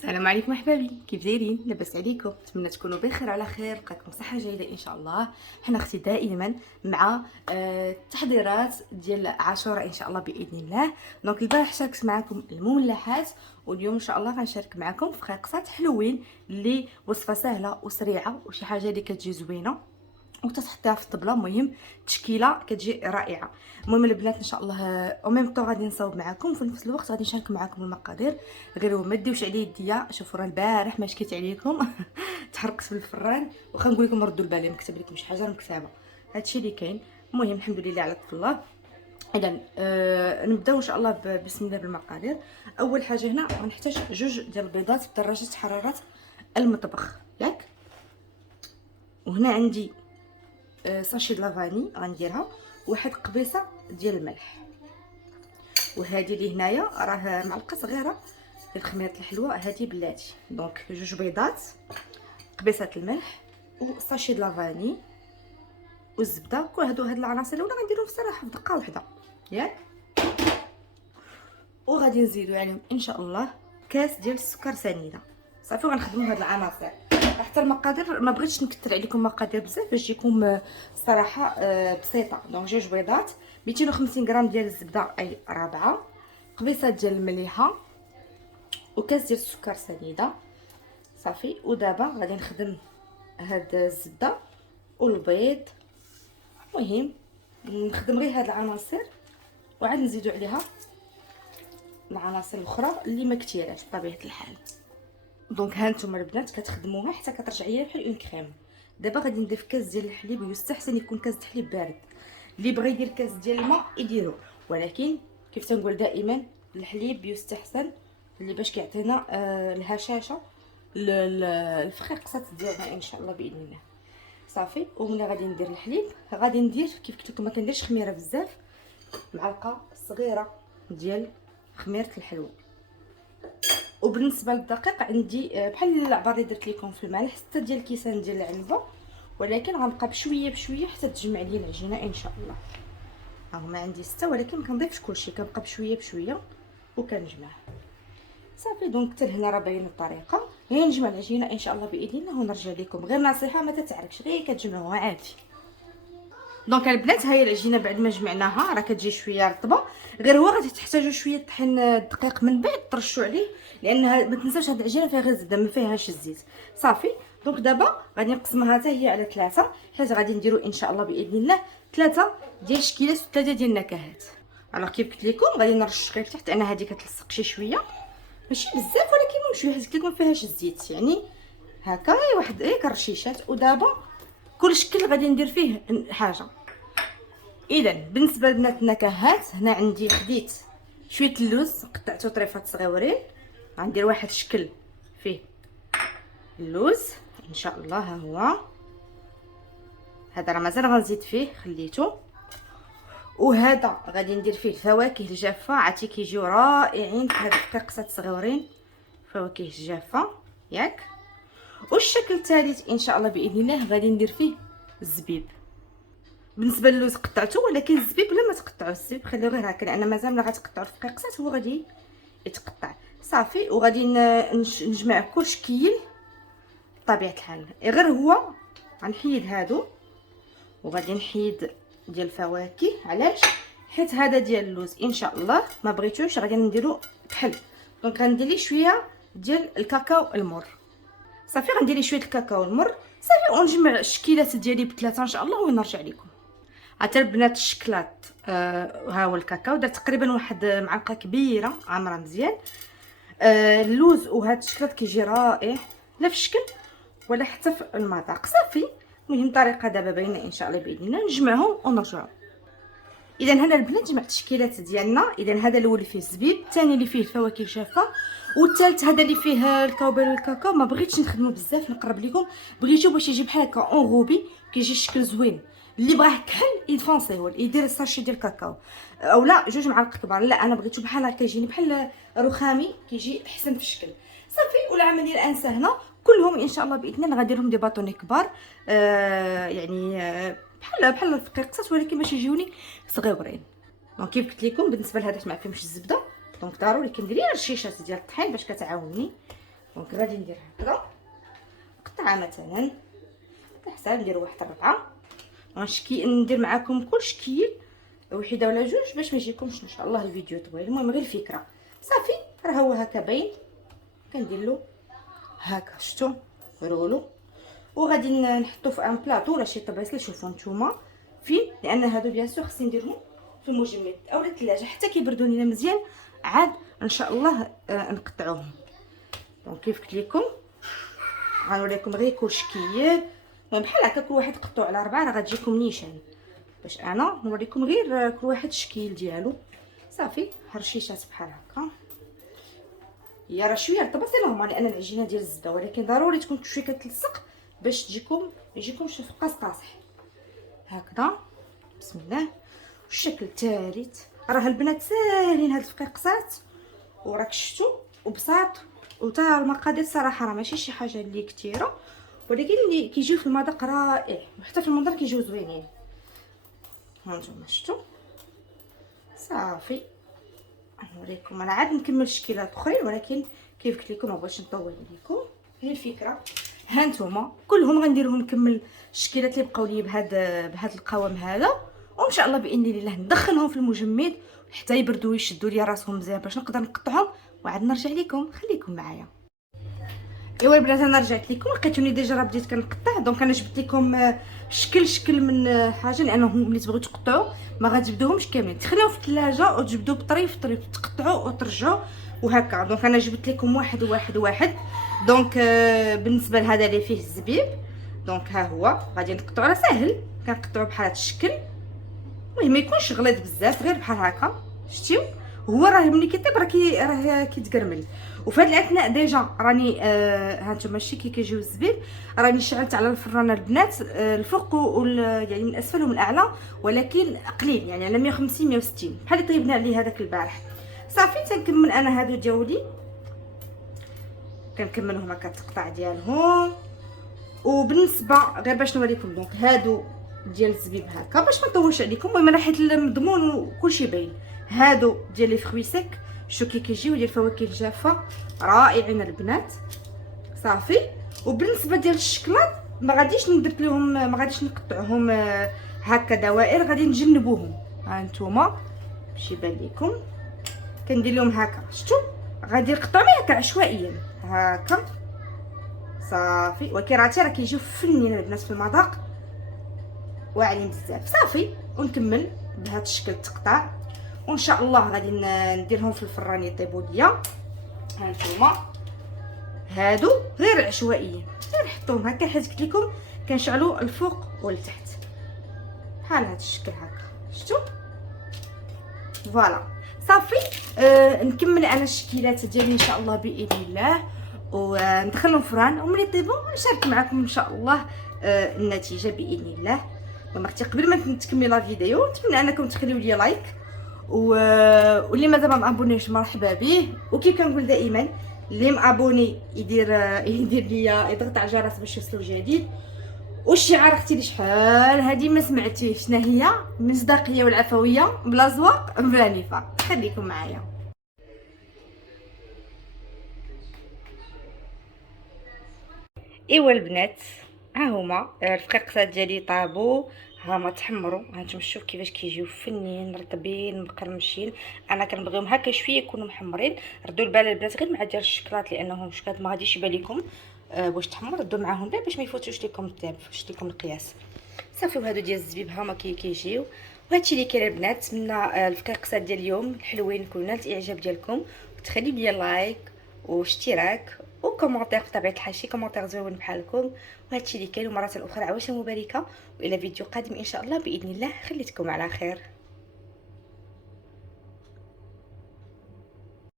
السلام عليكم احبابي، كيف دايرين؟ لاباس عليكم؟ نتمنى تكونوا بخير على خير، بقاتكم صحه جيده ان شاء الله. حنا اختي دائما مع التحضيرات ديال عاشوراء ان شاء الله باذن الله. دونك البارح شاركت معكم المملحات، واليوم ان شاء الله غنشارك معكم فقيقسات حلوين اللي وصفه سهله وسريعه وشي حاجه اللي كتجي زوينه وتتحطيها في الطبله. مهم تشكيله كتجي رائعه. المهم البنات ان شاء الله او ميم طو غادي نصاوب معكم في نفس الوقت غادي نشارك معكم المقادير. غير ما ديوش عليه يديا، شوفوا راه البارح ما شكيت عليكم تحرقت بالفران، واخا نقول لكم ردوا البال مكتب لكم شي حاجه مكتابه، هادشي اللي كاين. المهم الحمد لله على طول الله. اذا نبداو ان شاء الله بسم الله بالمقادير. اول حاجه هنا غنحتاج جوج ديال البيضات بدرجه حراره المطبخ ياك. وهنا عندي ساشي د لافاني غنديرها، واحد قبيصه ديال الملح، وهذه اللي هنايا راه معلقه صغيره ديال خميره الحلوى هذه بلاتي. دونك جوج بيضات، قبيصه الملح، وساشي د لافاني، والزبده. كل هاد العناصر الاولى غنديرهم الصراحه في دقه واحده ياك. وغادي نزيدو يعني ان شاء الله كاس ديال السكر سنيده. صافي غنخدموا هاد العناصر. حتى المقادير ما بغيتش نكثر عليكم مقادير بزاف باش تجيكم الصراحه بسيطه. دونك جوج بيضات، 250 غرام ديال الزبده اي رابعه، قبيصه ديال المليحه، وكاس ديال السكر سنيده. صافي. ودابا غادي نخدم هاد الزبده والبيض. المهم نخدم غير هاد العناصر وعاد نزيدو عليها العناصر الاخرى اللي ما كثيراش بطبيعه الحال. دونك ها نتوما البنات كتخدموها حتى كترجعيها بحال اون كريم. دابا غادي نضيف كاس ديال الحليب، ويستحسن يكون كاس د الحليب بارد. اللي بغى يدير كاس ديال الماء يديرو، ولكن كيف تنقول دائما الحليب يستحسن اللي باش كيعطينا الهشاشه الفقيقسات ديالنا ان شاء الله باذن الله. صافي. وملي غادي ندير الحليب غادي ندير كيف قلت لكم ما كنديرش خميره بزاف، معلقه صغيره ديال خميره الحلوى. وبالنسبه للدقيق عندي بحال العبار اللي درت لكم في الملح 6 ديال الكيسان ديال العنبه، ولكن غنبقى بشويه بشويه حتى تجمع لي العجينه ان شاء الله. ها هما عندي 6 ولكن ما كنضيفش كلشي، كنبقى بشويه بشويه وكنجمع. صافي. دونك حتى هنا راه باينه الطريقه. غير نجمع العجينه ان شاء الله باذن الله ونرجع لكم. غير نصيحه ما تتعركش، غير كتجمعوها عادي. دونك البنات ها هي العجينه بعد ما جمعناها راه كتجي شويه رطبه. غير هو غادي تحتاجوا شويه طحين الدقيق من بعد ترشوا عليه، لانها ما تنساوش هاد العجينه فيها غير الزبده ما فيهاش الزيت. صافي. دونك دابا غادي نقسمها حتى هي على 3، حيت غادي نديروا ان شاء الله باذن الله 3 ديال شكيلات و3 ديال النكهات. على كيف قلت لكم غادي نرش غير تحت، انا هذه كتلصق شي شويه ماشي بزاف ولكن المهم شويه، حيت قلت لكم ما فيهاش الزيت يعني هكا واحد كرشيشات. ودابا كل شكل غادي ندير فيه حاجه. اذا بالنسبه لبنات النكهات هنا عندي خديت شويه اللوز قطعته طريفات صغيورين، غندير واحد شكل فيه اللوز ان شاء الله. ها هو هذا راه مازال غنزيد فيه خليته. وهذا غادي ندير فيه الفواكه الجافه، عرفتي كيجيو رائعين في هاد الفقيقسات صغيورين، فواكه الجافه ياك. والشكل الثالث ان شاء الله باذن الله غادي ندير فيه الزبيب. بالنسبه للوز قطعته، ولكن الزبيب بلا ما تقطعوا، الزبيب خليوه غير هكا لان مازال ملي غتقطعوا الفقيقسات هو غادي يتقطع. صافي. وغادي نجمع كل شكيل بطبيعه الحال. غير هو غنحيد هادو وغادي نحيد ديال الفواكه. علاش؟ حيت هذا ديال اللوز ان شاء الله ما بغيتوش غادي نديرو بحل. دونك غندير ليه شويه ديال الكاكاو المر. صافي. غندير ليه شويه الكاكاو المر. صافي. ونجمع الشكيلات ديالي بثلاثه ان شاء الله ونرجع لكم. حتى البنات الشكلات ها هو الكاكاو درت تقريبا واحد معلقه كبيره عامره مزيان. اللوز وهاد الشكلات كيجي رائع لا في الشكل ولا حتى في المذاق. صافي. المهم الطريقه دابا باينه ان شاء الله باذن الله. نجمعهم ونرجعوا. اذا هنا البنات جمعت التشكيلات ديالنا. اذا هذا الاول اللي فيه الزبيب، الثاني اللي فيه الفواكه الجافه، والثالث هذا اللي فيه الكاوبير والكاكاو. ما بغيتش نخدمو بزاف نقرب لكم، بغيتو باش يجي بحال هكا اون غوبي كيجي الشكل زوين. اللي بغاه كحل يدفونسيه يدير الساشي ديال الكاكاو اولا جوج معالق كبار. لا انا بغيتو بحال هكا يجيني بحال رخامي كيجي احسن في الشكل. صافي. والعمليه الان سهله كلهم ان شاء الله باذن الله. غنديرهم دي باطوني كبار يعني بحال الفقيقسات ولكن باش يجيوني صغيورين. دونك كيف قلت لكم بالنسبه لهذا ما فيهمش الزبده، دونك ضروري كندير رشيشات ديال الطحين باش كتعاونني. دونك غادي ندير هكذا قطعه مثلا على حساب، ندير واحد 4. غنشكي ندير معكم كل شكيل وحده ولا جوج باش ما يجيكمش ان شاء الله الفيديو طويل. المهم غير الفكره صافي. راه هو هكا باين، كندير له هكا شفتوا رولو، وغادي نحطو في ان بلاطو ولا شي طبيص اللي تشوفوا نتوما فيه، لان هادو بيان سور خصني نديرهم في المجمد او الثلاجه حتى كيبردوا لينا مزيان عاد ان شاء الله نقطعوهم. دونك كيف قلت لكم غنوريكم غير كل شكيل بحال هكا، كل واحد قطعوا على 4 راه غتجيكم نيشان، باش انا نوريكم غير كل واحد الشكيل ديالو. صافي هرشيشات بحال هكا. هي راه شويه رطبه سي نورمال لان العجينه ديال الزبده، ولكن ضروري تكون شويه كتلصق باش يجيكمش الفقاس طاصح هكذا. بسم الله. والشكل الثالث راه البنات ساهلين هاد الفقيقسات وراك شفتوا وبساط، وتا المقادير صراحه راه ماشي شي حاجه اللي كثيره، ولكن اللي كيجيو في المذاق رائع وحتى في المنظر كيجيو زوينين. هانتوما شفتوا صافي. نوريكم انا عاد نكمل شكيلات اخرين، ولكن كيف قلت لكم ما بغيتش نطول عليكم. هي الفكره هانتوما كلهم غنديرهم نكمل الشكيلات اللي بقاو لي بهذا القوام هذا، وان شاء الله باذن الله ندخلهم في المجمد حتى يبردوا ويشدوا لي راسهم مزيان باش نقدر نقطعهم وعاد نرجع لكم. خليكم معايا. ايوا البنات انا رجعت لكم، لقيتوني ديجا راه بديت كنقطع. دونك انا جبت لكم شكل من حاجه، لانه ملي تبغيو تقطعوا ما غتجبدوهمش كاملين، تخليهم في الثلاجه وتجبدوا بطريف تقطعوا وترجعوا وهكا. دونك انا جبت لكم واحد واحد واحد. دونك بالنسبه لهذا اللي فيه الزبيب، دونك ها هو غادي نقطعوا، راه ساهل كنقطعوا بحال هذا الشكل. المهم ما يكونش غليظ بزاف، غير بحال هكا شتيو. هو راه ملي كيطيب راه كيتقرمل. وفي هذه الاثناء ديجا راني هانتوما شتي كي كيجيو الزبيب، راني شعلت على الفران البنات الفوق يعني من اسفل ومن اعلى، ولكن قليل يعني على 150 160 بحال اللي طيبنا عليه هذاك البارح. صافي تنكمل انا هادو ديالي، كنكملهم هكا التقطاع ديالهم. وبالنسبه غير باش نوريكم دونك هادو ديال الزبيب هكا باش ما نطولش عليكم. المهم من ناحيه المضمون وكلشي باين. هادو ديال لي فروي سيك شو كيجيو ديال الفواكه الجافه رائعين البنات. صافي. وبالنسبه ديال الشكلاط ما غاديش ندير لهم، ما غاديش نقطعهم هكا دوائر، غادي نجنبوهم. ها نتوما باش يبان لكم كندير لهم هكا شفتوا، غادي نقطعهم هكا عشوائيا هكا صافي. وكراتي راه كيجيو فنين البنات في المذاق واعرين بزاف. صافي ونكمل بهذا الشكل التقطاع، وان شاء الله غادي نديرهم في الفران يطيبوا ليا. هانتوما هادو غير عشوائيين، غير نحطوهم هكا حيت قلت لكم كنشعلوا الفوق والتحت بحال هذا الشكل هكا شفتوا. فوالا صافي. نكمل انا الشكيلات ديالي ان شاء الله باذن الله وندخلهم الفران، وملي يطيبوا نشارك معكم ان شاء الله النتيجه باذن الله. ومختي قبل ما تكمل الفيديو نتمنى انكم تخليو لي لايك، واللي مازال ما مابونيش مرحبا به. وكيف كنقول دائما اللي مابوني يدير ليا يضغط على الجرس باش يوصلوا جديد. والشعار اختي لي شحال هذه ما سمعتيه، شنو هي؟ المصداقيه والعفويه بلا زواق بلا نفاق. خليكم معايا. ايوا البنات ها هما الفقيقسات ديالي طابوا، ها هما تحمروا. هانتوما شوف كيفاش كيجيو فنين رطبين مقرمشين. انا كنبغيهم هكا شويه يكونوا محمرين. ردوا البال البنات غير مع ديال الشكلاط لانهم الشكلاط ما غاديش يبان لكم واش تحمر، ردوا معاهم بال باش ما يفوتوش لكم الطيب، فاش لكم القياس. صافي. وهادو ديال الزبيب ها هما كيجيو. وهادشي اللي كاين البنات. نتمنى الفقيقسات ديال اليوم الحلوين يكونوا نالت الاعجاب ديالكم، وتخليو لي لايك واشتراك وكومونتير بطبيعه الحال، شي كومونتير زوين بحالكم. وهادشي اللي كاين. ومره اخرى عواشر مباركه، والى فيديو قادم ان شاء الله باذن الله. خليتكم على خير.